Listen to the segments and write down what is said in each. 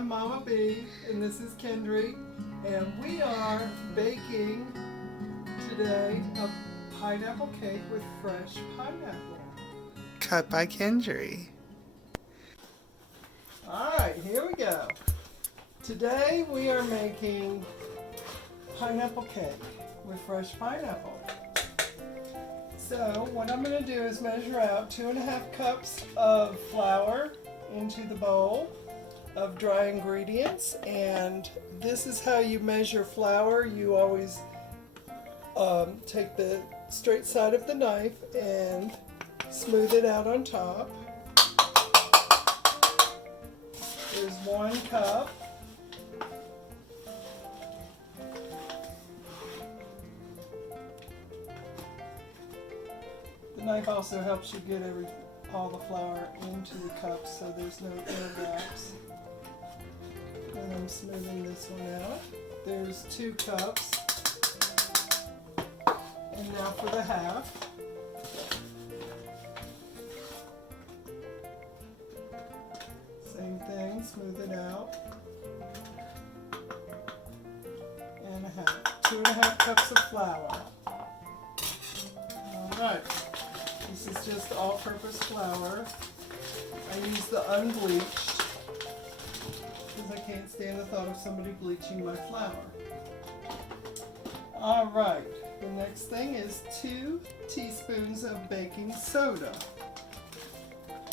I'm Mama B, and this is Kendry, and we are baking today a pineapple cake with fresh pineapple. Cut by Kendry. Alright, here we go. Today we are making pineapple cake with fresh pineapple. So what I'm going to do is measure out 2.5 cups of flour into the bowl of dry ingredients, and this is how you measure flour. You always take the straight side of the knife and smooth it out on top. There's 1 cup. The knife also helps you get all the flour into the cups so there's no air gaps. And I'm smoothing this one out. There's 2 cups. And now for the half. Same thing, smooth it out. And a half. 2.5 cups of flour. Alright. This is just all-purpose flour. I use the unbleached because I can't stand the thought of somebody bleaching my flour. Alright, the next thing is 2 teaspoons of baking soda.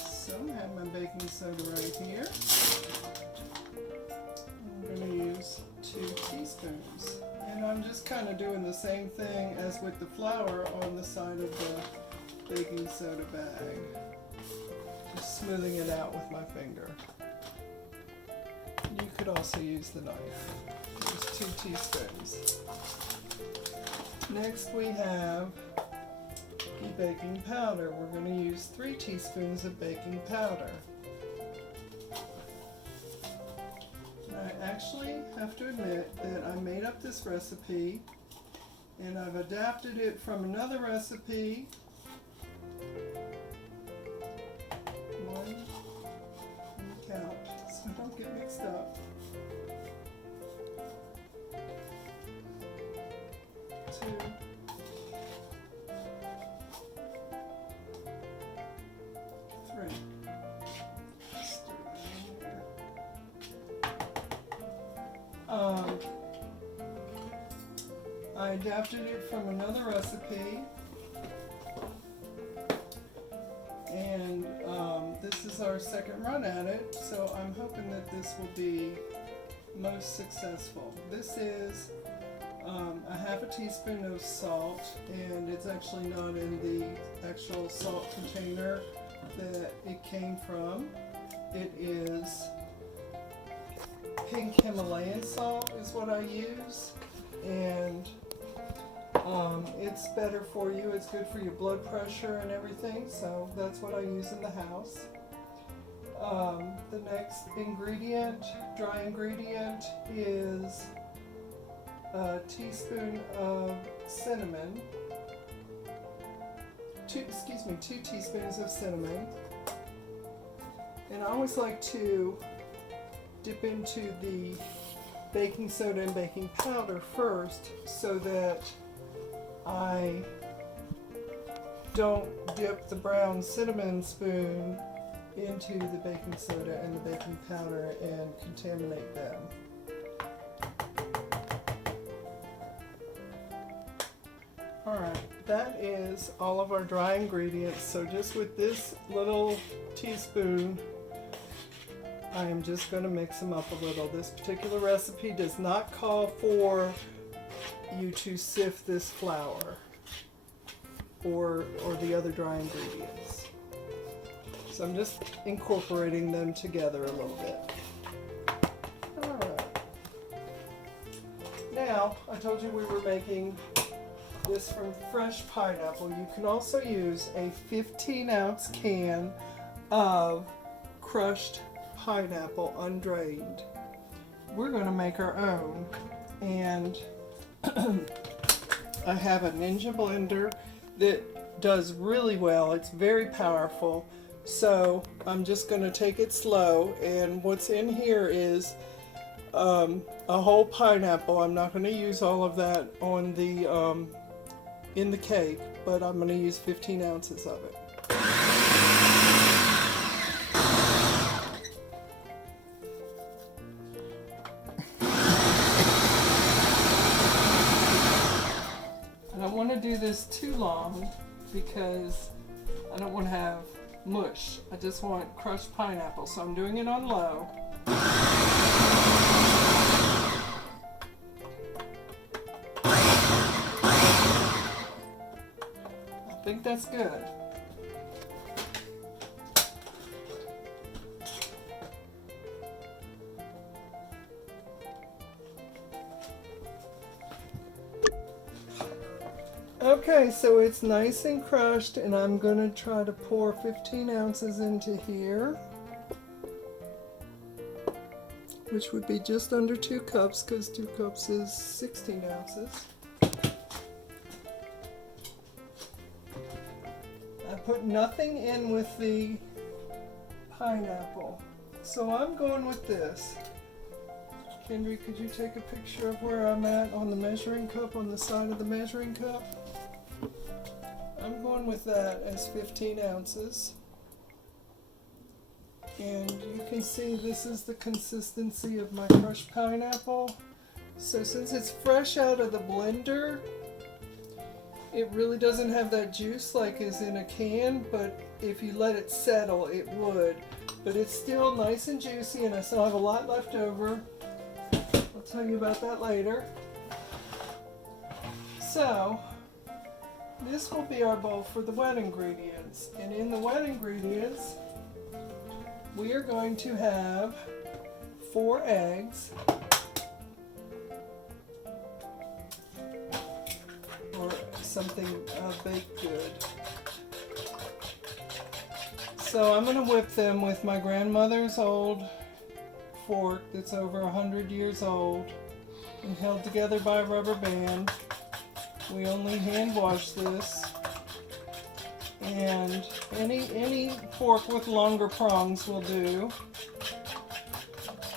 So I have my baking soda right here. I'm going to use 2 teaspoons. And I'm just kind of doing the same thing as with the flour on the side of the baking soda bag. Just smoothing it out with my finger. You could also use the knife. Just 2 teaspoons. Next we have the baking powder. We're going to use 3 teaspoons of baking powder. I actually have to admit that I made up this recipe and I've adapted it from another recipe. 1, let me count so I don't get mixed up. 2, 3. Stir it in here. I adapted it from another recipe, and this is our second run at it, so I'm hoping that this will be most successful. This is a 1/2 teaspoon of salt, and it's actually not in the actual salt container that it came from. It is pink Himalayan salt is what I use, and it's better for you. It's good for your blood pressure and everything, so that's what I use in the house. The next ingredient, dry ingredient, is a teaspoon of cinnamon. 2 teaspoons of cinnamon. And I always like to dip into the baking soda and baking powder first so that I don't dip the brown cinnamon spoon into the baking soda and the baking powder and contaminate them. Alright, that is all of our dry ingredients. So just with this little teaspoon, I am just going to mix them up a little. This particular recipe does not call for you to sift this flour or the other dry ingredients. So I'm just incorporating them together a little bit. Alright. Now, I told you we were making this from fresh pineapple. You can also use a 15-ounce can of crushed pineapple undrained. We're going to make our own, and I have a Ninja blender that does really well. It's very powerful, So I'm just going to take it slow, and what's in here is a whole pineapple. I'm not going to use all of that on the in the cake, but I'm going to use 15 ounces of it. I don't want to do this too long because I don't want to have mush. I just want crushed pineapple, so I'm doing it on low. I think that's good. Okay, so it's nice and crushed, and I'm going to try to pour 15 ounces into here, which would be just under 2 cups because 2 cups is 16 ounces. I put nothing in with the pineapple, so I'm going with this. Kendry, could you take a picture of where I'm at on the measuring cup, on the side of the measuring cup? I'm going with that as 15 ounces. And you can see this is the consistency of my crushed pineapple. So since it's fresh out of the blender, it really doesn't have that juice like is in a can, but if you let it settle, it would. But it's still nice and juicy, and I still have a lot left over. I'll tell you about that later. So, this will be our bowl for the wet ingredients. And in the wet ingredients, we are going to have 4 eggs, or something baked good. So I'm going to whip them with my grandmother's old fork that's over 100 years old and held together by a rubber band. We only hand wash this, and any fork with longer prongs will do.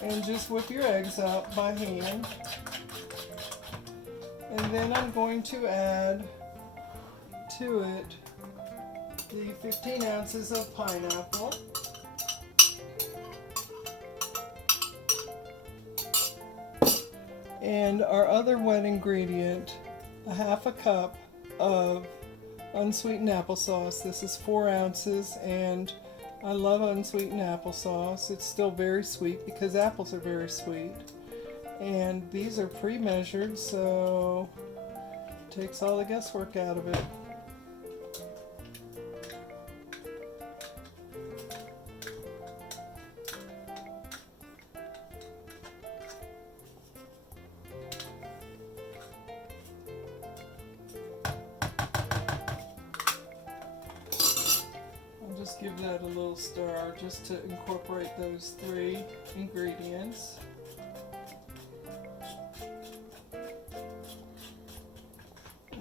And just whip your eggs up by hand. And then I'm going to add to it the 15 ounces of pineapple. And our other wet ingredient, a half a cup of unsweetened applesauce. This is 4 ounces, and I love unsweetened applesauce. It's still very sweet because apples are very sweet. And these are pre-measured, so it takes all the guesswork out of it. Give that a little stir just to incorporate those 3 ingredients.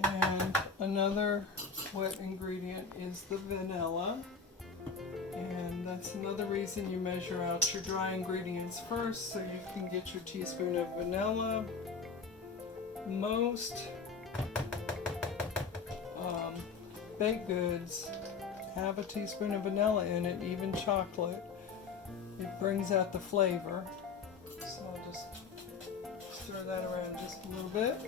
And another wet ingredient is the vanilla. And that's another reason you measure out your dry ingredients first, so you can get your teaspoon of vanilla. Most baked goods have a teaspoon of vanilla in it, even chocolate. It brings out the flavor. So I'll just stir that around just a little bit.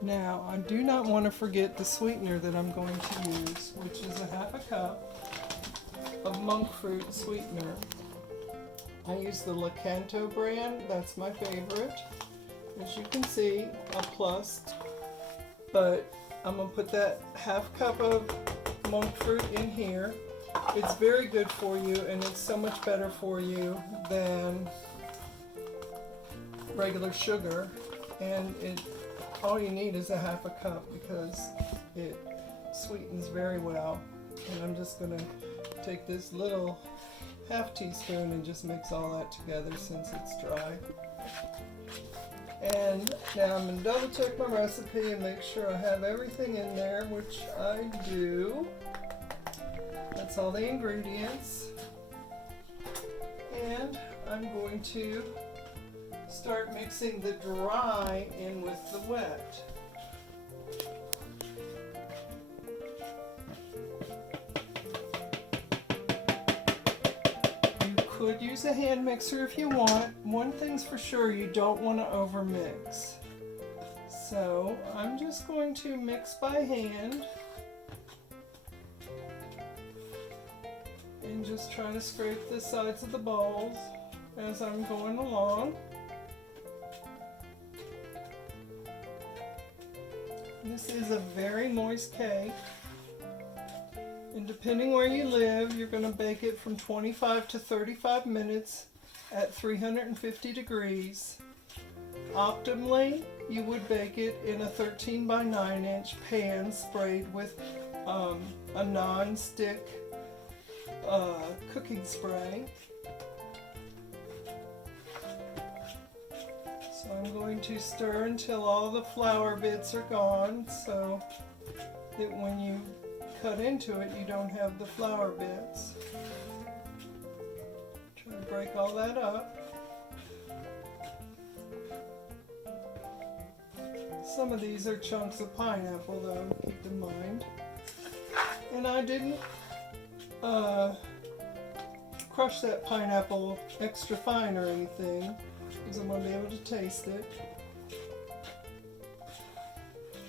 Now, I do not want to forget the sweetener that I'm going to use, which is a half a cup of monk fruit sweetener. I use the Lakanto brand. That's my favorite. As you can see, a plus, but I'm going to put that half cup of monk fruit in here. It's very good for you, and it's so much better for you than regular sugar. And all you need is a half a cup because it sweetens very well. And I'm just going to take this little half teaspoon and just mix all that together since it's dry. And now I'm going to double check my recipe and make sure I have everything in there, which I do. That's all the ingredients. And I'm going to start mixing the dry in with the wet. You could use a hand mixer if you want. One thing's for sure, you don't want to over mix. So I'm just going to mix by hand and just try to scrape the sides of the bowls as I'm going along. This is a very moist cake, and depending where you live, you're going to bake it from 25 to 35 minutes at 350 degrees. Optimally, you would bake it in a 13 by 9 inch pan sprayed with a non-stick cooking spray. So I'm going to stir until all the flour bits are gone, so that when you cut into it you don't have the flour bits. Try to break all that up. Some of these are chunks of pineapple though, keep in mind. And I didn't crush that pineapple extra fine or anything, because I want to be able to taste it.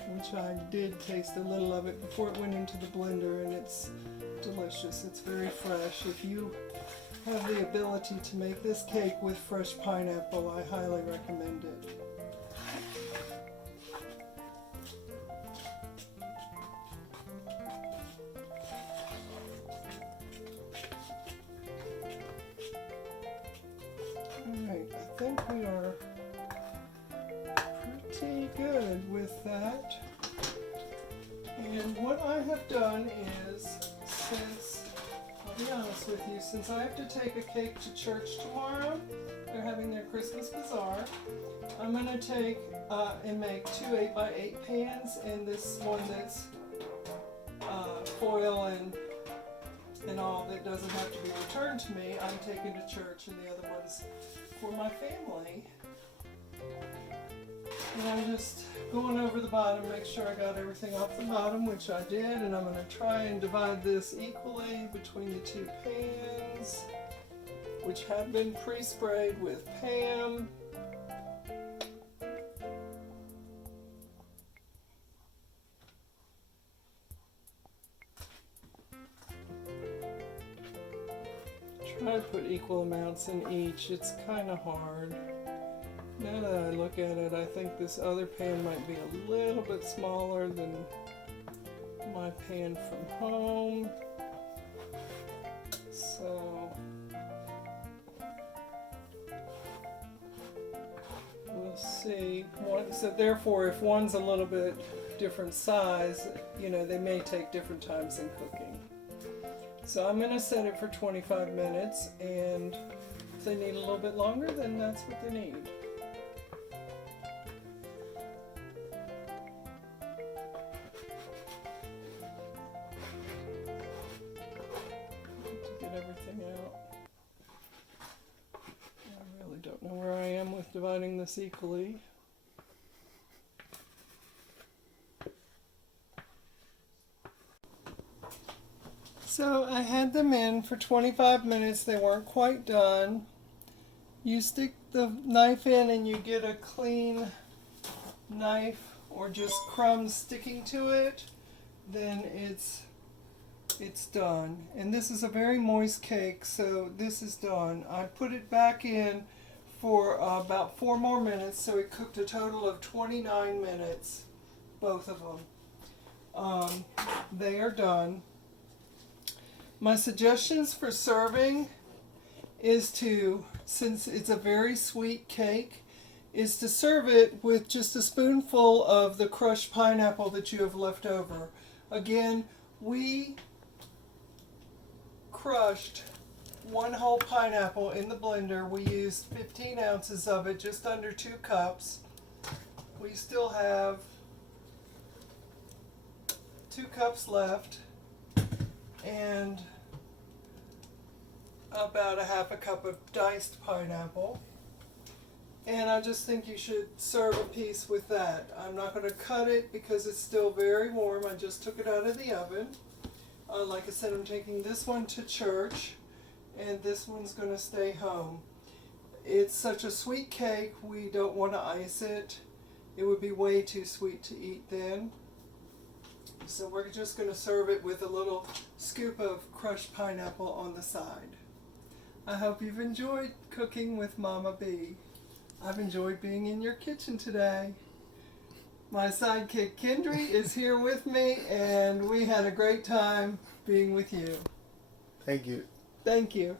Which I did taste a little of it before it went into the blender, and it's delicious. It's very fresh. If you have the ability to make this cake with fresh pineapple, I highly recommend it. Alright, I think we are pretty good with that. And what I have done is, I'll be honest with you, since I have to take a cake to church tomorrow, they're having their Christmas bazaar, I'm going to take and make two 8x8 pans, and this one that's foil and all that doesn't have to be returned to me, I'm taking to church, and the other one's for my family. And I'm just going over the bottom, make sure I got everything off the bottom, which I did, and I'm going to try and divide this equally between the two pans, which have been pre-sprayed with Pam. Try to put equal amounts in each. It's kind of hard. Now that I look at it, I think this other pan might be a little bit smaller than my pan from home. So we'll see. So therefore, if one's a little bit different size, you know, they may take different times in cooking. So I'm going to set it for 25 minutes, and if they need a little bit longer, then that's what they need. To get everything out. I really don't know where I am with dividing this equally. So I had them in for 25 minutes. They weren't quite done. You stick the knife in and you get a clean knife or just crumbs sticking to it, then it's done. And this is a very moist cake, so this is done. I put it back in for about 4 more minutes, so it cooked a total of 29 minutes, both of them. They are done. My suggestions for serving is to, since it's a very sweet cake, is to serve it with just a spoonful of the crushed pineapple that you have left over. Again, we crushed 1 whole pineapple in the blender. We used 15 ounces of it, just under 2 cups. We still have 2 cups left. And about a half a cup of diced pineapple. And I just think you should serve a piece with that. I'm not going to cut it because it's still very warm. I just took it out of the oven. Like I said, I'm taking this one to church, and this one's going to stay home. It's such a sweet cake, we don't want to ice it. It would be way too sweet to eat then. So we're just going to serve it with a little scoop of crushed pineapple on the side. I hope you've enjoyed cooking with MamaB. I've enjoyed being in your kitchen today. My sidekick Kendry is here with me, and we had a great time being with you. Thank you. Thank you.